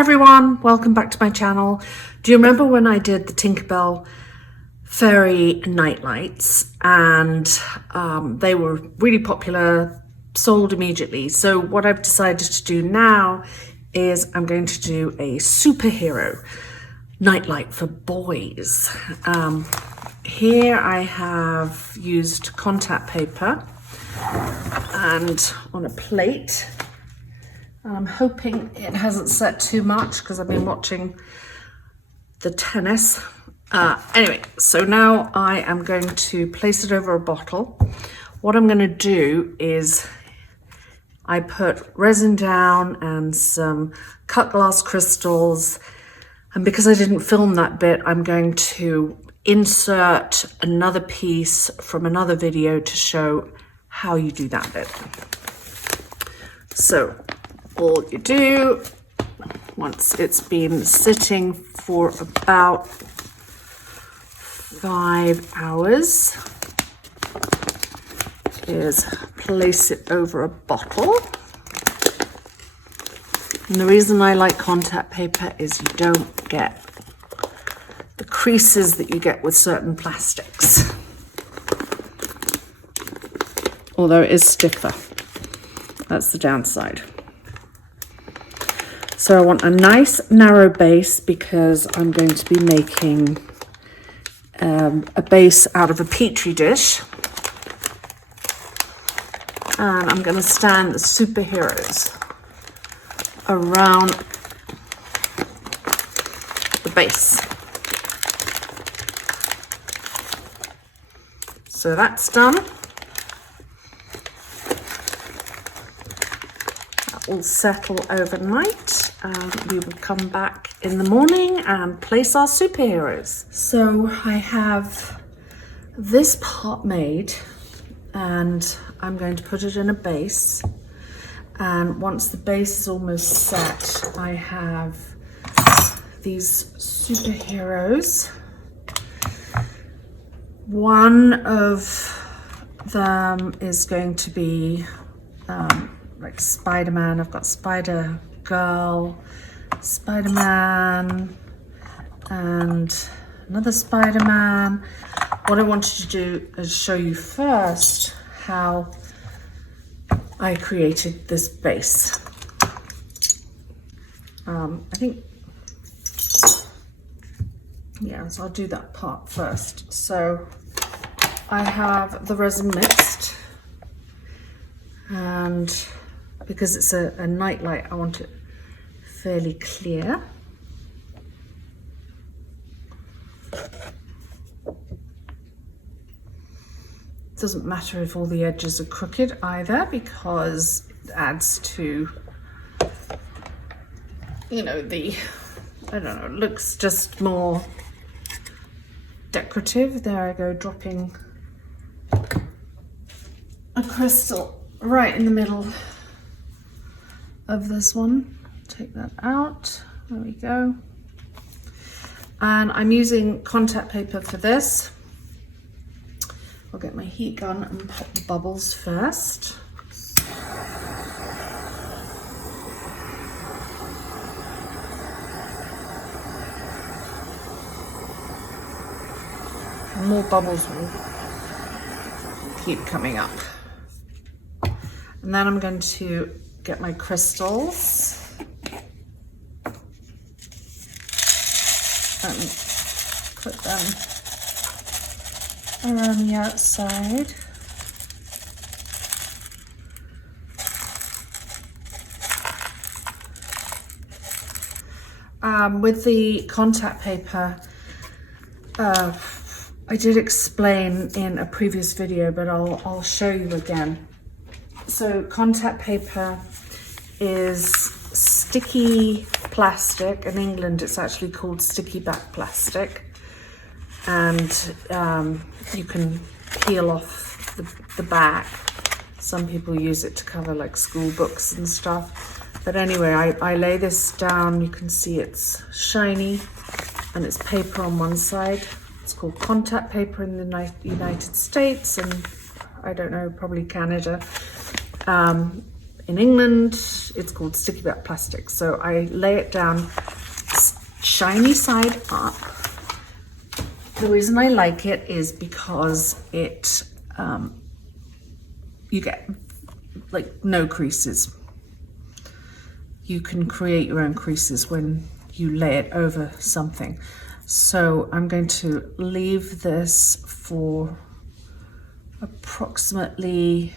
everyone, welcome back to my channel. Do you remember when I did the Tinkerbell fairy night lights and they were really popular, sold immediately? So what I've decided to do now is I'm going to do a superhero nightlight for boys. Here I have used contact paper and on a plate. I'm hoping it hasn't set too much because I've been watching the tennis. Anyway, so now I am going to place it over a bottle. What I'm going to do is I put resin down and some cut glass crystals. And because I didn't film that bit, I'm going to insert another piece from another video to show how you do that bit. So all you do, once it's been sitting for about 5 hours, is place it over a bottle. And the reason I like contact paper is you don't get the creases that you get with certain plastics. Although it is stiffer. That's the downside. So I want a nice narrow base because I'm going to be making a base out of a petri dish. And I'm going to stand the superheroes around the base. So that's done. That will settle overnight. We will come back in the morning and place our superheroes. So I have this part made and I'm going to put it in a base. And once the base is almost set, I have these superheroes. One of them is going to be like Spider-Man. I've got Spider-Girl, Spider-Man, and another Spider-Man. What I wanted to do is show you first how I created this base. I think, yeah, so I'll do that part first. So I have the resin mixed, and because it's a night light, I want it fairly clear. Doesn't matter if all the edges are crooked either, because it adds to, you know, the, I don't know, it looks just more decorative. There I go, dropping a crystal right in the middle of this one. Take that out, there we go. And I'm using contact paper for this. I'll get my heat gun and pop the bubbles first. More bubbles will keep coming up. And then I'm going to get my crystals and put them around the outside. With the contact paper, I did explain in a previous video, but I'll show you again. So contact paper is sticky plastic. In England, it's actually called sticky back plastic. And you can peel off the back. Some people use it to cover like school books and stuff. But anyway, I lay this down. You can see it's shiny and it's paper on one side. It's called contact paper in the United States and I don't know, probably Canada. in England, it's called sticky back plastic. So I lay it down shiny side up. The reason I like it is because it, you get like no creases. You can create your own creases when you lay it over something. So I'm going to leave this for approximately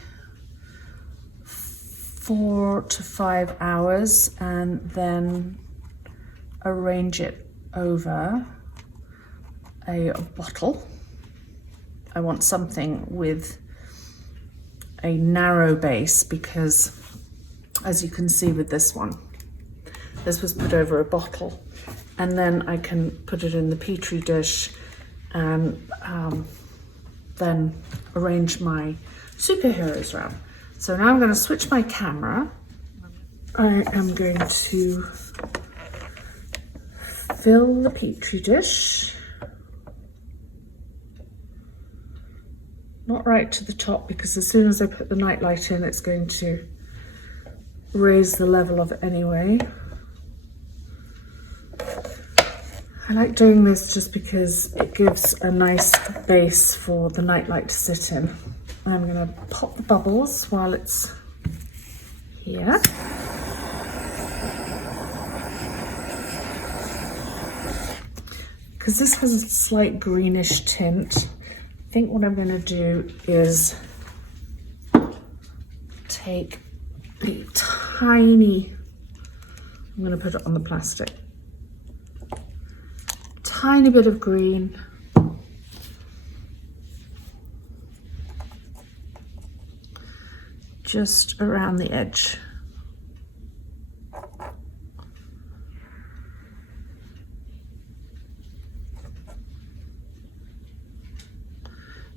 4 to 5 hours and then arrange it over a bottle. I want something with a narrow base because, as you can see with this one, this was put over a bottle, and then I can put it in the petri dish and then arrange my superheroes around. So now I'm going to switch my camera. I am going to fill the petri dish. Not right to the top, because as soon as I put the nightlight in, it's going to raise the level of it anyway. I like doing this just because it gives a nice base for the nightlight to sit in. I'm going to pop the bubbles while it's here. Because this has a slight greenish tint, I think what I'm going to do is take a tiny, I'm going to put it on the plastic, tiny bit of green, just around the edge.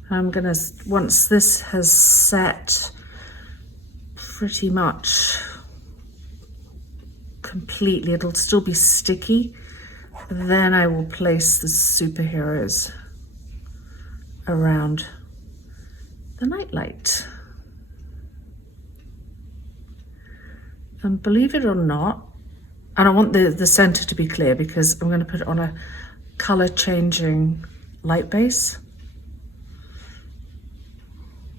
I'm gonna, once this has set pretty much completely, it'll still be sticky, then I will place the superheroes around the nightlight. And believe it or not, and I want the center to be clear because I'm going to put it on a color changing light base.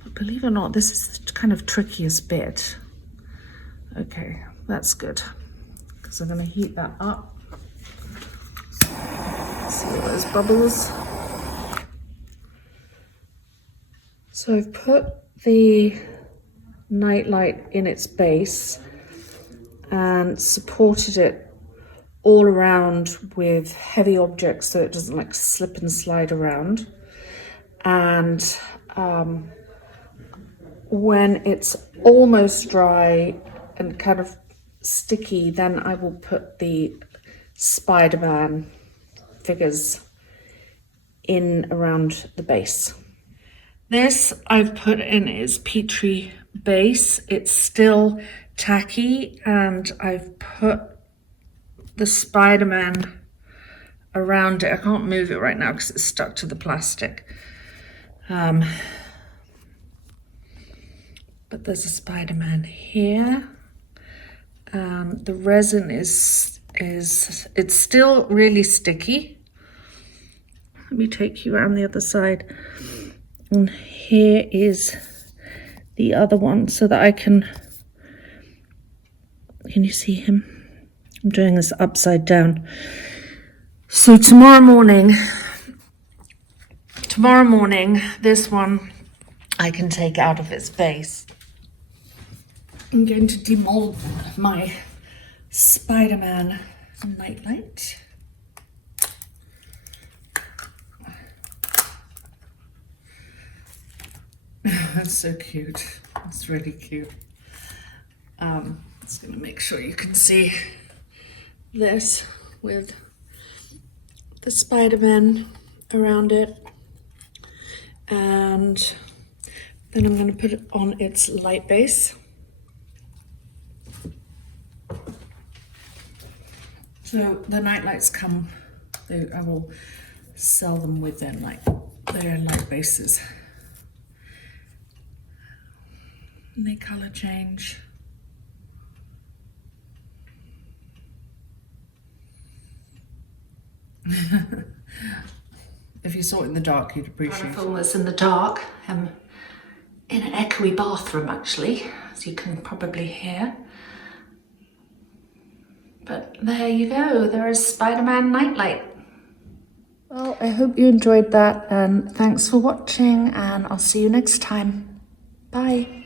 But believe it or not, this is the kind of trickiest bit. Okay, that's good, because I'm going to heat that up. See all those bubbles. So I've put the nightlight in its base and supported it all around with heavy objects so it doesn't like slip and slide around. And when it's almost dry and kind of sticky, then I will put the Spiderman figures in around the base. This I've put in is petri base. It's still tacky, and I've put the Spiderman around it. I can't move it right now because it's stuck to the plastic. But there's a Spiderman here. The resin is it's still really sticky. Let me take you around the other side. And here is the other one so that I can you see him? I'm doing this upside down. So tomorrow morning, this one I can take out of its base. I'm going to demold my Spiderman nightlight. That's so cute. It's really cute. Just gonna make sure you can see this with the Spiderman around it. And then I'm gonna put it on its light base. So the nightlights come, I will sell them with their light bases. And they color change. If you saw it in the dark, you'd appreciate it. I'm trying to film this in the dark. I'm in an echoey bathroom, actually, as you can probably hear. But there you go, there is Spider-Man Nightlight. Well, I hope you enjoyed that, and thanks for watching, and I'll see you next time. Bye.